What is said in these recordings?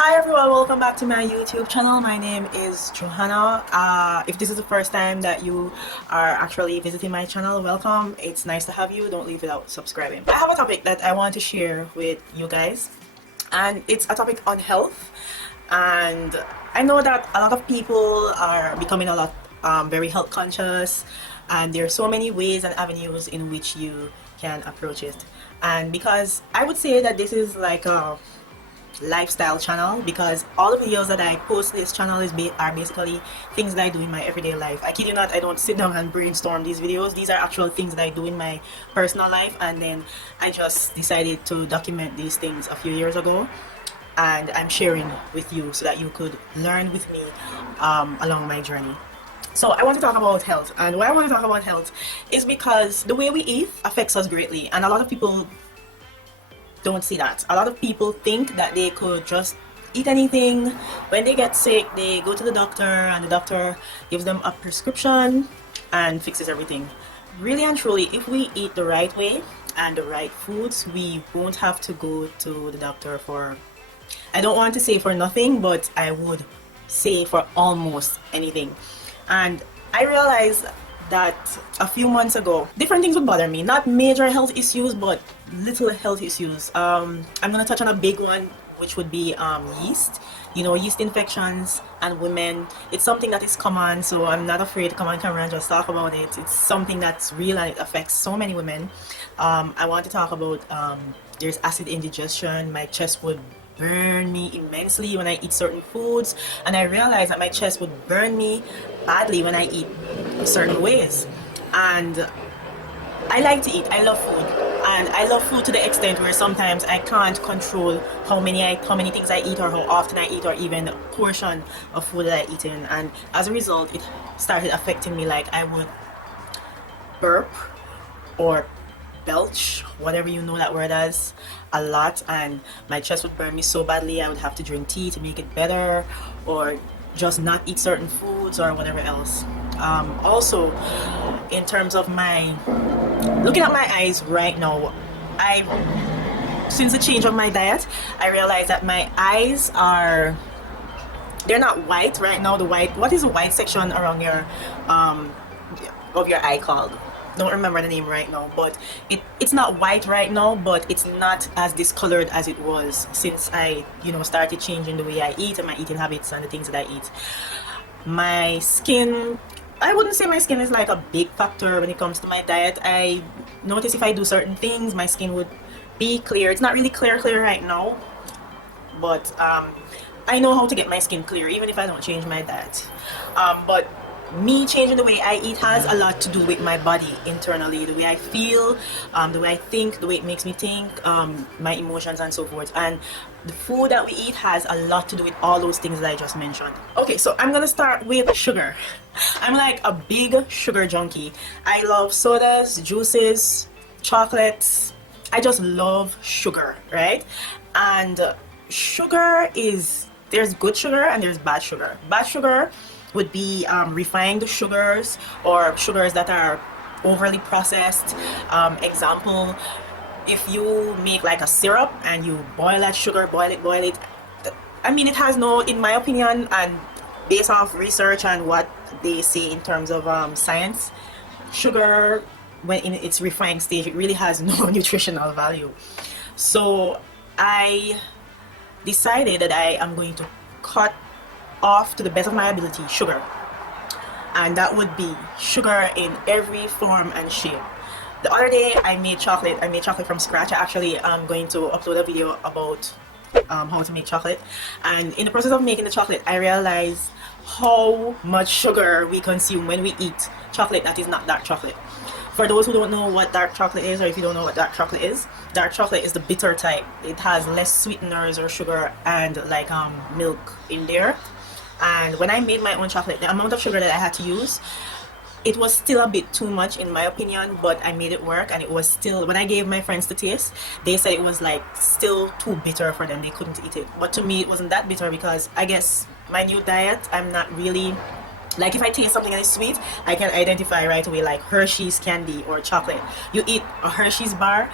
Hi everyone, welcome back to my YouTube channel. My name is Johanna. If this is the first time that you are actually visiting my channel, welcome. It's nice to have you. Don't leave without subscribing. I have a topic that I want to share with you guys, and it's a topic on health. And I know that a lot of people are becoming a lot very health conscious, and there are so many ways and avenues in which you can approach it. And because I would say that this is like a lifestyle channel, because all the videos that I post this channel are basically things that I do in my everyday life. I kid you not, I don't sit down and brainstorm these videos. These are actual things that I do in my personal life, and then I just decided to document these things a few years ago, and I'm sharing with you so that you could learn with me along my journey. So I want to talk about health, and why I want to talk about health is because the way we eat affects us greatly, and a lot of people don't see that. A lot of people think that they could just eat anything. When they get sick, they go to the doctor, and the doctor gives them a prescription and fixes everything. Really and truly, if we eat the right way and the right foods, we won't have to go to the doctor for, I don't want to say for nothing, but I would say for almost anything. And I realized that a few months ago, different things would bother me. Not major health issues, but little health issues. I'm gonna touch on a big one, which would be yeast. You know, yeast infections and women. It's something that is common, so I'm not afraid to come on camera and just talk about it. It's something that's real and it affects so many women. I want to talk about there's acid indigestion. My chest would burn me immensely when I eat certain foods, and I realized that my chest would burn me badly when I eat certain ways. And I like to eat, I love food, and I love food to the extent where sometimes I can't control how many things I eat, or how often I eat, or even the portion of food that I eat in. And as a result, it started affecting me. Like, I would burp or belch, whatever you know that word as, a lot, and my chest would burn me so badly I would have to drink tea to make it better, or just not eat certain foods or whatever else. Also, in terms of looking at my eyes right now, since the change of my diet, I realized that my eyes they're not white right now. What is the white section around your of your eye called? Don't remember the name right now, but it's not white right now, but it's not as discolored as it was since I started changing the way I eat and my eating habits and the things that I eat. My skin, I wouldn't say my skin is like a big factor when it comes to my diet. I notice if I do certain things, my skin would be clear. It's not really clear right now, but I know how to get my skin clear even if I don't change my diet. But me changing the way I eat has a lot to do with my body internally, the way I feel, the way I think, the way it makes me think, my emotions and so forth. And the food that we eat has a lot to do with all those things that I just mentioned. Okay, so I'm gonna start with sugar. I'm like a big sugar junkie. I love sodas, juices, chocolates. I just love sugar, right? And there's good sugar and there's bad sugar. Bad sugar would be refined sugars, or sugars that are overly processed. Example, if you make like a syrup and you boil that sugar, boil it, I mean, it has no, in my opinion, and based off research and what they say in terms of science, sugar, when in its refined stage, it really has no nutritional value. So I decided that I am going to cut off, to the best of my ability, sugar, and that would be sugar in every form and shape. The other day I made chocolate from scratch. I'm going to upload a video about how to make chocolate, and in the process of making the chocolate I realized how much sugar we consume when we eat chocolate that is not dark chocolate. For those who don't know what dark chocolate is, or if you don't know what dark chocolate is the bitter type. It has less sweeteners or sugar and like milk in there. And when I made my own chocolate, the amount of sugar that I had to use, it was still a bit too much in my opinion, but I made it work. And it was still, when I gave my friends to taste, they said it was like still too bitter for them. They couldn't eat it. But to me it wasn't that bitter, because I guess my new diet, I'm not really, like, if I taste something and it's sweet, I can identify right away, like Hershey's candy or chocolate. You eat a Hershey's bar,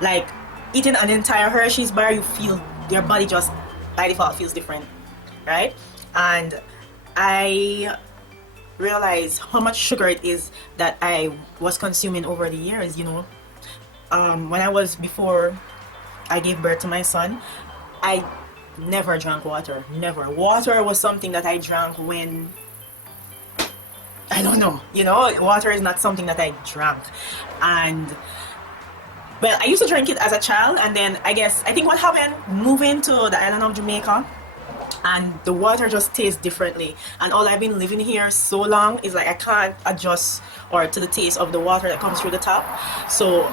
like eating an entire Hershey's bar, you feel your body just by default feels different, right? And I realized how much sugar it is that I was consuming over the years, you know. When I was, before I gave birth to my son, I never drank water. Never. Water was something that I drank when, I don't know, you know, water is not something that I drank. And well, I used to drink it as a child, and then I think what happened, moving to the island of Jamaica, and the water just tastes differently. And all I've been living here so long is like I can't adjust or to the taste of the water that comes through the tap. So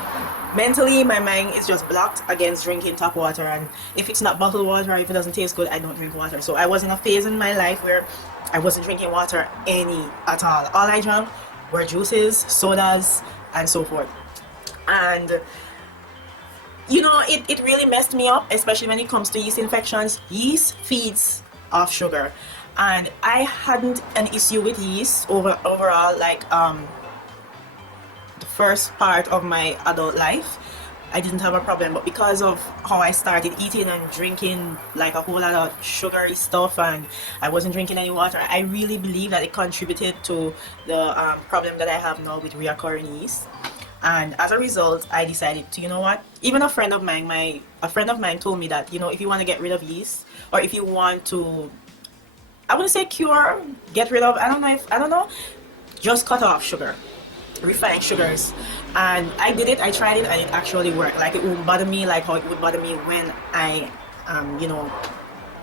mentally, my mind is just blocked against drinking tap water. And if it's not bottled water, or if it doesn't taste good, I don't drink water. So I was in a phase in my life where I wasn't drinking water any at all. All I drank were juices, sodas, and so forth. And you know, it really messed me up, especially when it comes to yeast infections. Yeast feeds off sugar, and I hadn't an issue with yeast overall, like the first part of my adult life. I didn't have a problem, but because of how I started eating and drinking like a whole lot of sugary stuff, and I wasn't drinking any water, I really believe that it contributed to the problem that I have now with reoccurring yeast. And as a result, I decided to, you know what, even a friend of mine told me that, you know, if you want to get rid of yeast, or if you want to, I wouldn't say cure, get rid of, I don't know, just cut off sugar, refined sugars. And I did it, I tried it, and it actually worked. Like, it wouldn't bother me like how it would bother me when I you know,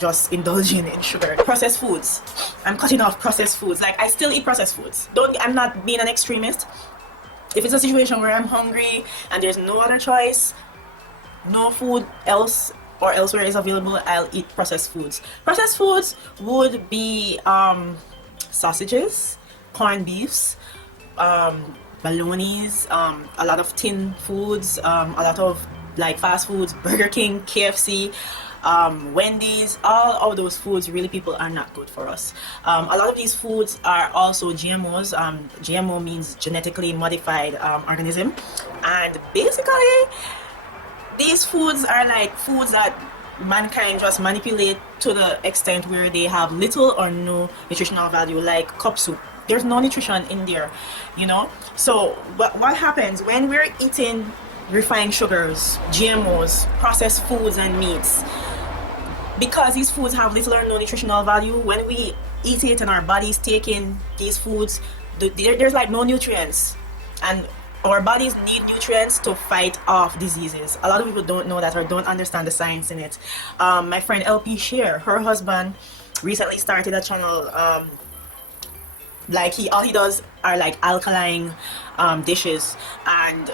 just indulging in sugar. Processed foods, I'm cutting off processed foods. Like, I still eat processed foods, I'm not being an extremist. If it's a situation where I'm hungry and there's no other choice, no food else or elsewhere is available, I'll eat processed foods. Processed foods would be sausages, corned beefs, bolognas, a lot of tin foods, a lot of like fast foods, Burger King, KFC, Wendy's. All of those foods, really, people, are not good for us. A lot of these foods are also GMOs. GMO means genetically modified organism, and basically these foods are like foods that mankind just manipulate to the extent where they have little or no nutritional value. Like cup soup, there's no nutrition in there, you know. So what happens when we're eating refined sugars, GMOs, processed foods, and meats? Because these foods have little or no nutritional value, when we eat it and our bodies take in these foods, there's like no nutrients, and our bodies need nutrients to fight off diseases. A lot of people don't know that, or don't understand the science in it. My friend LP Share, her husband recently started a channel, like all he does are like alkaline dishes. And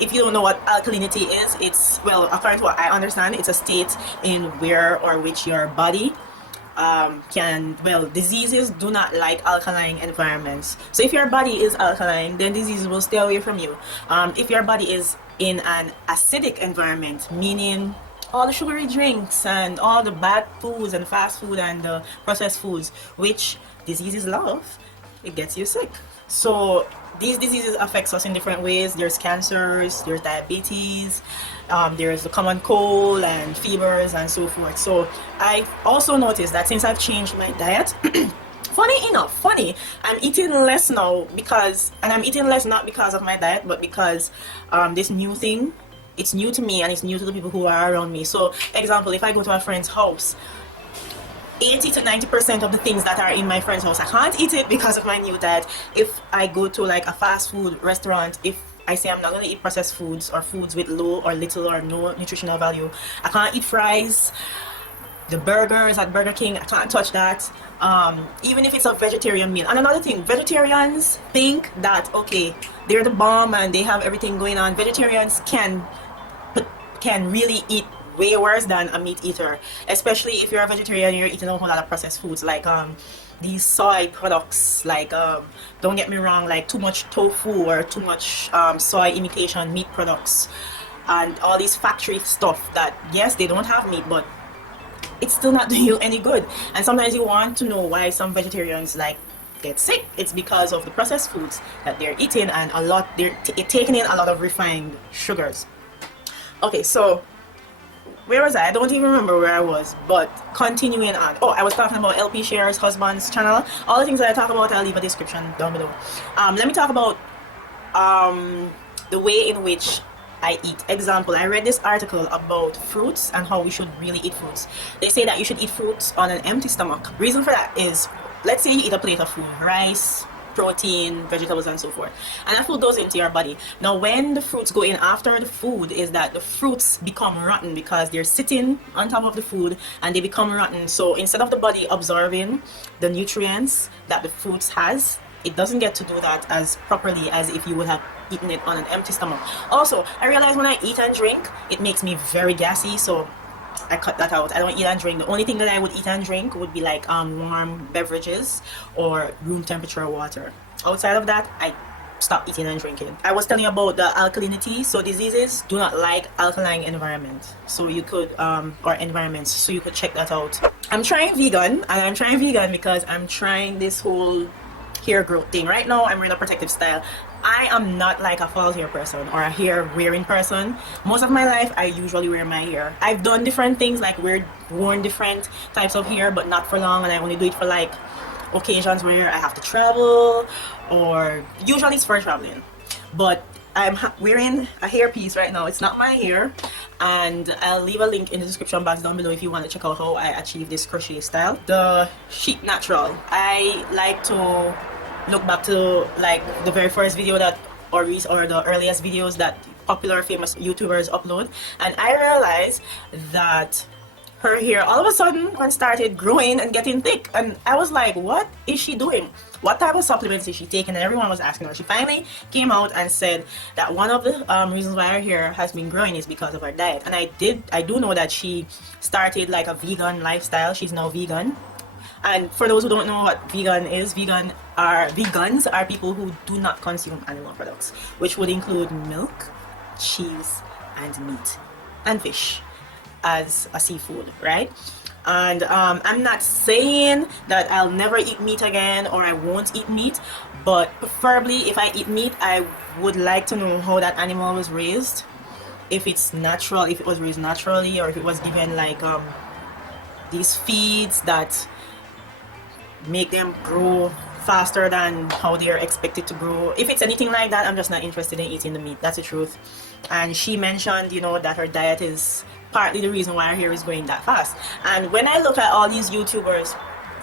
if you don't know what alkalinity is, it's, well, according to what I understand, it's a state in where or which your body diseases do not like alkaline environments. So if your body is alkaline, then diseases will stay away from you. If your body is in an acidic environment, meaning all the sugary drinks and all the bad foods and fast food and the processed foods, which diseases love, it gets you sick. So these diseases affects us in different ways. There's cancers, there's diabetes, there's the common cold and fevers and so forth. So I also noticed that since I've changed my diet, funny, I'm eating less now, and I'm eating less not because of my diet, but because this new thing, it's new to me and it's new to the people who are around me. So example, if I go to a friend's house, 80 to 90% of the things that are in my friend's house, I can't eat it because of my new diet. If I go to like a fast food restaurant, if I say I'm not going to eat processed foods or foods with low or little or no nutritional value, I can't eat fries, the burgers at Burger King, I can't touch that. Even if it's a vegetarian meal. And another thing, vegetarians think that, okay, they're the bomb and they have everything going on. Vegetarians can really eat way worse than a meat eater, especially if you're a vegetarian. You're eating a whole lot of processed foods, like these soy products, like don't get me wrong, like too much tofu or too much soy imitation meat products, and all these factory stuff that, yes, they don't have meat, but it's still not doing you any good. And sometimes you want to know why some vegetarians like get sick. It's because of the processed foods that they're eating, and they're taking in a lot of refined sugars. Okay, so where was I? I don't even remember where I was, but continuing on. Oh, I was talking about LP Share's husband's channel. All the things that I talk about, I'll leave a description down below. Let me talk about the way in which I eat. Example, I read this article about fruits and how we should really eat fruits. They say that you should eat fruits on an empty stomach. Reason for that is, let's say you eat a plate of food, rice, protein, vegetables, and so forth, and that food goes into your body. Now when the fruits go in after the food, is that the fruits become rotten because they're sitting on top of the food and they become rotten. So instead of the body absorbing the nutrients that the fruits has, it doesn't get to do that as properly as if you would have eaten it on an empty stomach. Also, I realize when I eat and drink, it makes me very gassy, so I cut that out. I don't eat and drink. The only thing that I would eat and drink would be like warm beverages or room temperature water. Outside of that, I stop eating and drinking. I was telling you about the alkalinity. So diseases do not like alkaline environment. So you could or environments. So you could check that out. I'm trying vegan, and I'm trying vegan because I'm trying this whole hair growth thing. Right now I'm wearing a protective style. I am not like a false hair person or a hair wearing person. Most of my life I usually wear my hair. I've done different things, like worn different types of hair, but not for long, and I only do it for like occasions where I have to travel, or usually it's for traveling. But I'm wearing a hair piece right now. It's not my hair, and I'll leave a link in the description box down below if you want to check out how I achieve this crochet style. The Chic Natural. I like to look back to like the very first video that or the earliest videos that popular famous YouTubers upload, and I realized that her hair all of a sudden started growing and getting thick, and I was like, what is she doing? What type of supplements is she taking? And everyone was asking her. She finally came out and said that one of the reasons why her hair has been growing is because of her diet. And I do know that she started like a vegan lifestyle. She's now vegan. And for those who don't know what vegan is, vegans are people who do not consume animal products, which would include milk, cheese, and meat, and fish as a seafood, right? And I'm not saying that I'll never eat meat again or I won't eat meat, but preferably if I eat meat, I would like to know how that animal was raised, if it's natural, if it was raised naturally, or if it was given like these feeds that make them grow faster than how they're expected to grow. If it's anything like that, I'm just not interested in eating the meat. That's the truth. And she mentioned, you know, that her diet is partly the reason why her hair is growing that fast. And when I look at all these YouTubers,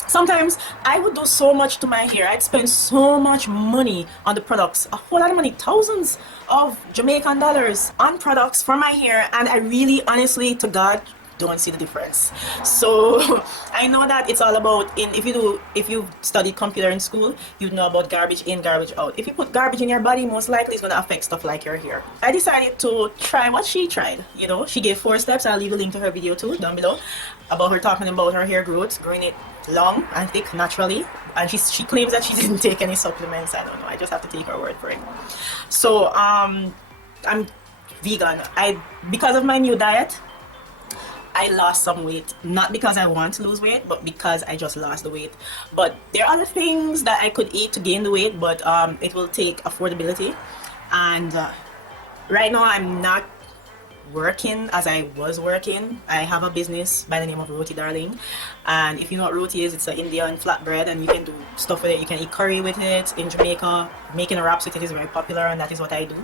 sometimes I would do so much to my hair. I'd spend so much money on the products, a whole lot of money, thousands of Jamaican dollars on products for my hair, and I really, honestly, to God, don't see the difference. So I know that it's all about, if you studied computer in school, you'd know about garbage in, garbage out. If you put garbage in your body, most likely it's going to affect stuff like your hair. I decided to try what she tried. You know, she gave 4 steps. I'll leave a link to her video too down below, about her talking about her hair growth, growing it long and thick naturally. And she claims that she didn't take any supplements. I don't know, I just have to take her word for it. So I'm vegan. Because of my new diet, I lost some weight, not because I want to lose weight, but because I just lost the weight. But there are other things that I could eat to gain the weight, but it will take affordability. And right now I'm not working as I was working. I have a business by the name of Roti Darling, and if you know what roti is, it's an Indian flatbread, and you can do stuff with it. You can eat curry with it. In Jamaica, making wraps with it is very popular, and that is what I do.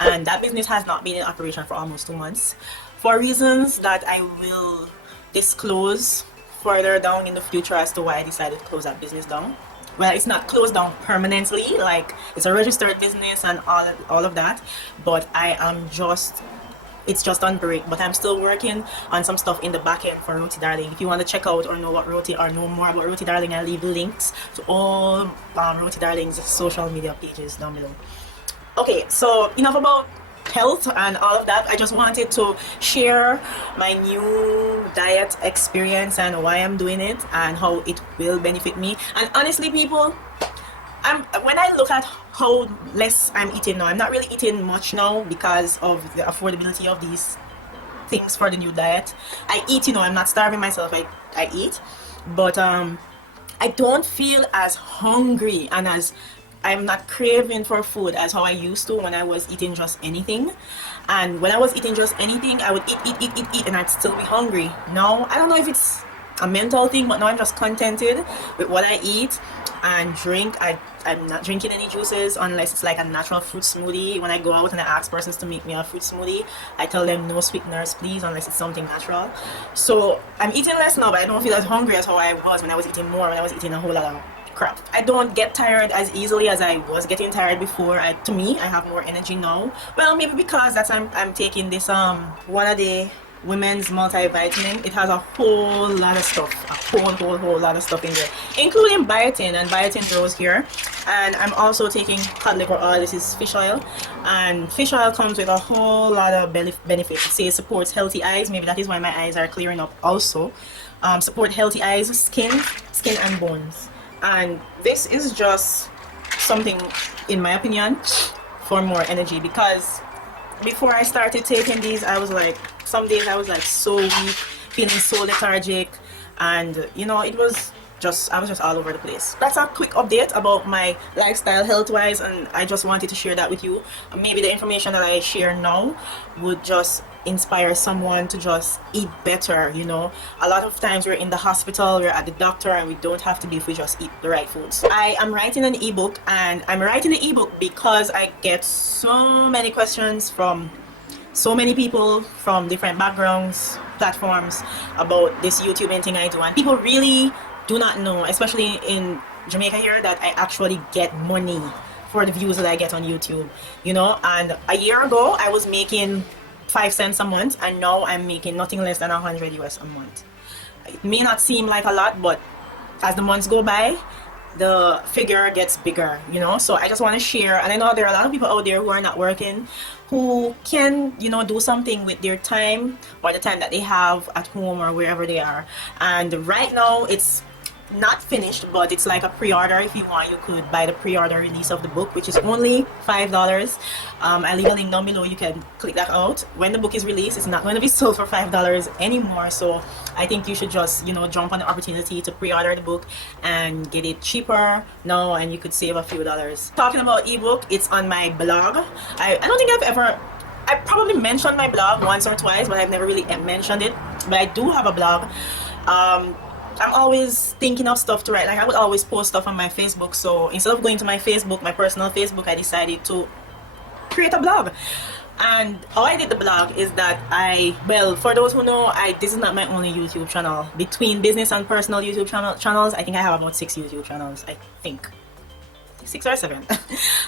And that business has not been in operation for almost 2 months, for reasons that I will disclose further down in the future as to why I decided to close that business down. Well, it's not closed down permanently, like it's a registered business and all of that, but it's just on break. But I'm still working on some stuff in the back end for Roti Darling. If you want to check out or know what Roti or know more about Roti Darling, I'll leave the links to all Roti Darling's social media pages down below. Okay, so enough about health and all of that. I just wanted to share my new diet experience and why I'm doing it and how it will benefit me. And honestly, people, when I look at how less I'm eating now, I'm not really eating much now because of the affordability of these things for the new diet. I eat, you know, I'm not starving myself. I eat, but I don't feel as hungry and as I'm not craving for food as how I used to when I was eating just anything. And when I was eating just anything, I would eat, and I'd still be hungry. Now, I don't know if it's a mental thing, but now I'm just contented with what I eat and drink. I'm not drinking any juices unless it's like a natural fruit smoothie. When I go out and I ask persons to make me a fruit smoothie, I tell them no sweeteners please, unless it's something natural. So I'm eating less now, but I don't feel as hungry as how I was when I was eating more, when I was eating a whole lot of crap. I don't get tired as easily as I was getting tired before. To me, I have more energy now. Well, maybe because that's I'm taking this one a day women's multivitamin. It has a whole lot of stuff, a whole lot of stuff in there, including biotin, and biotin grows here. And I'm also taking cod liver oil. This is fish oil, and fish oil comes with a whole lot of benefits. It says it supports healthy eyes. Maybe that is why my eyes are clearing up also. Support healthy eyes, skin and bones. And this is just something, in my opinion, for more energy, because before I started taking these, I was like, some days I was like so weak, feeling so lethargic, and you know, I was just all over the place. That's a quick update about my lifestyle health wise, and I just wanted to share that with you. Maybe the information that I share now would just inspire someone to just eat better. You know, a lot of times we're in the hospital, we're at the doctor, and we don't have to be if we just eat the right foods. I am writing an ebook, and I'm writing the ebook because I get so many questions from so many people from different backgrounds, platforms, about this YouTubing thing I do, and people really do not know, especially in Jamaica here, that I actually get money for the views that I get on YouTube, you know. And a year ago I was making 5 cents a month, and now I'm making nothing less than 100 US a month. It may not seem like a lot, but as the months go by, the figure gets bigger, you know. So I just want to share, and I know there are a lot of people out there who are not working, who can, you know, do something with their time, or the time that they have at home or wherever they are. And right now it's not finished, but it's like a pre-order. If you want, you could buy the pre-order release of the book, which is only $5. I leave a link down below. You can click that out. When the book is released, it's not going to be sold for $5 anymore. So I think you should just, you know, jump on the opportunity to pre-order the book and get it cheaper now, and you could save a few dollars. Talking about ebook, it's on my blog. I don't think I probably mentioned my blog once or twice, but I've never really mentioned it. But I do have a blog. I'm always thinking of stuff to write. Like, I would always post stuff on my Facebook, so instead of going to my Facebook, my personal Facebook, I decided to create a blog. And how I did the blog is that well, for those who know, this is not my only YouTube channel. Between business and personal YouTube channels, I think I have about 6 YouTube channels. I think 6 or 7.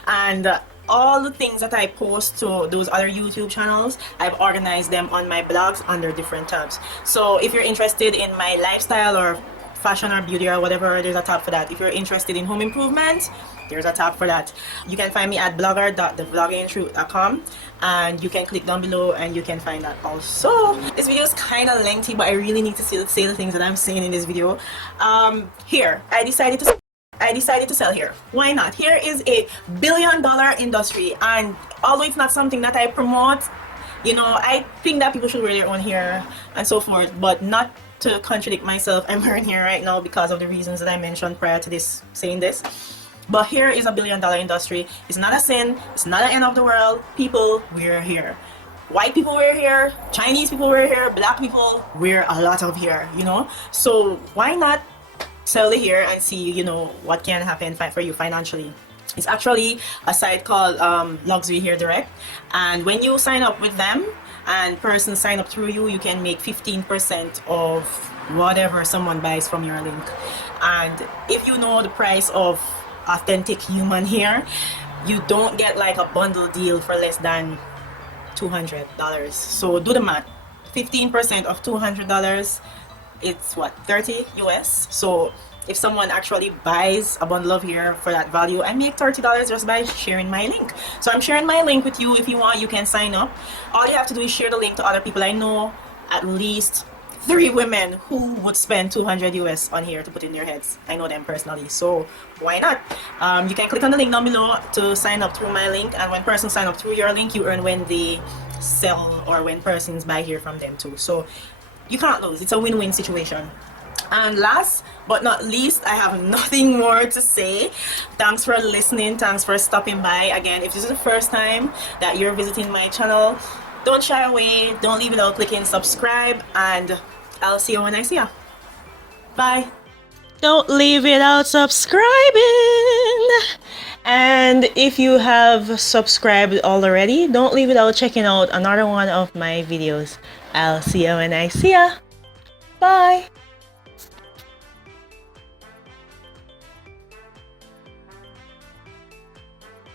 And all the things that I post to those other YouTube channels, I've organized them on my blogs under different tabs. So if you're interested in my lifestyle or fashion or beauty or whatever, there's a tab for that. If you're interested in home improvement, there's a tab for that. You can find me at blogger.thevloggingtruth.com, and you can click down below and you can find that also. This video is kind of lengthy, but I really need to say the things that I'm saying in this video. Here, I decided to sell here. Why not? Here is a billion-dollar industry, and although it's not something that I promote, you know, I think that people should wear their own hair and so forth, but not to contradict myself, I'm wearing hair right now because of the reasons that I mentioned prior to this, saying this. But here is a billion-dollar industry. It's not a sin, it's not an end of the world. People wear hair. White people wear hair, Chinese people wear hair, black people wear a lot of hair, you know. So why not sell the hair and see, you know, what can happen for you financially. It's actually a site called Luxury Hair Direct, and when you sign up with them and persons sign up through you, you can make 15% of whatever someone buys from your link. And if you know the price of authentic human hair, you don't get like a bundle deal for less than $200. So do the math. 15% of $200, it's what, 30 US. So if someone actually buys a bundle of hair for that value, I make $30 just by sharing my link. So I'm sharing my link with you. If you want, you can sign up. All you have to do is share the link to other people. I know at least 3 women who would spend 200 US on hair to put in their heads. I know them personally, so why not? You can click on the link down below to sign up through my link, and when persons sign up through your link, you earn when they sell or when persons buy hair from them too. So you can't lose. It's a win-win situation. And last but not least, I have nothing more to say. Thanks for listening. Thanks for stopping by. Again, if this is the first time that you're visiting my channel, don't shy away. Don't leave without clicking subscribe. And I'll see you when I see you. Bye. Don't leave without subscribing. And if you have subscribed already, don't leave without checking out another one of my videos. I'll see you when I see ya. Bye.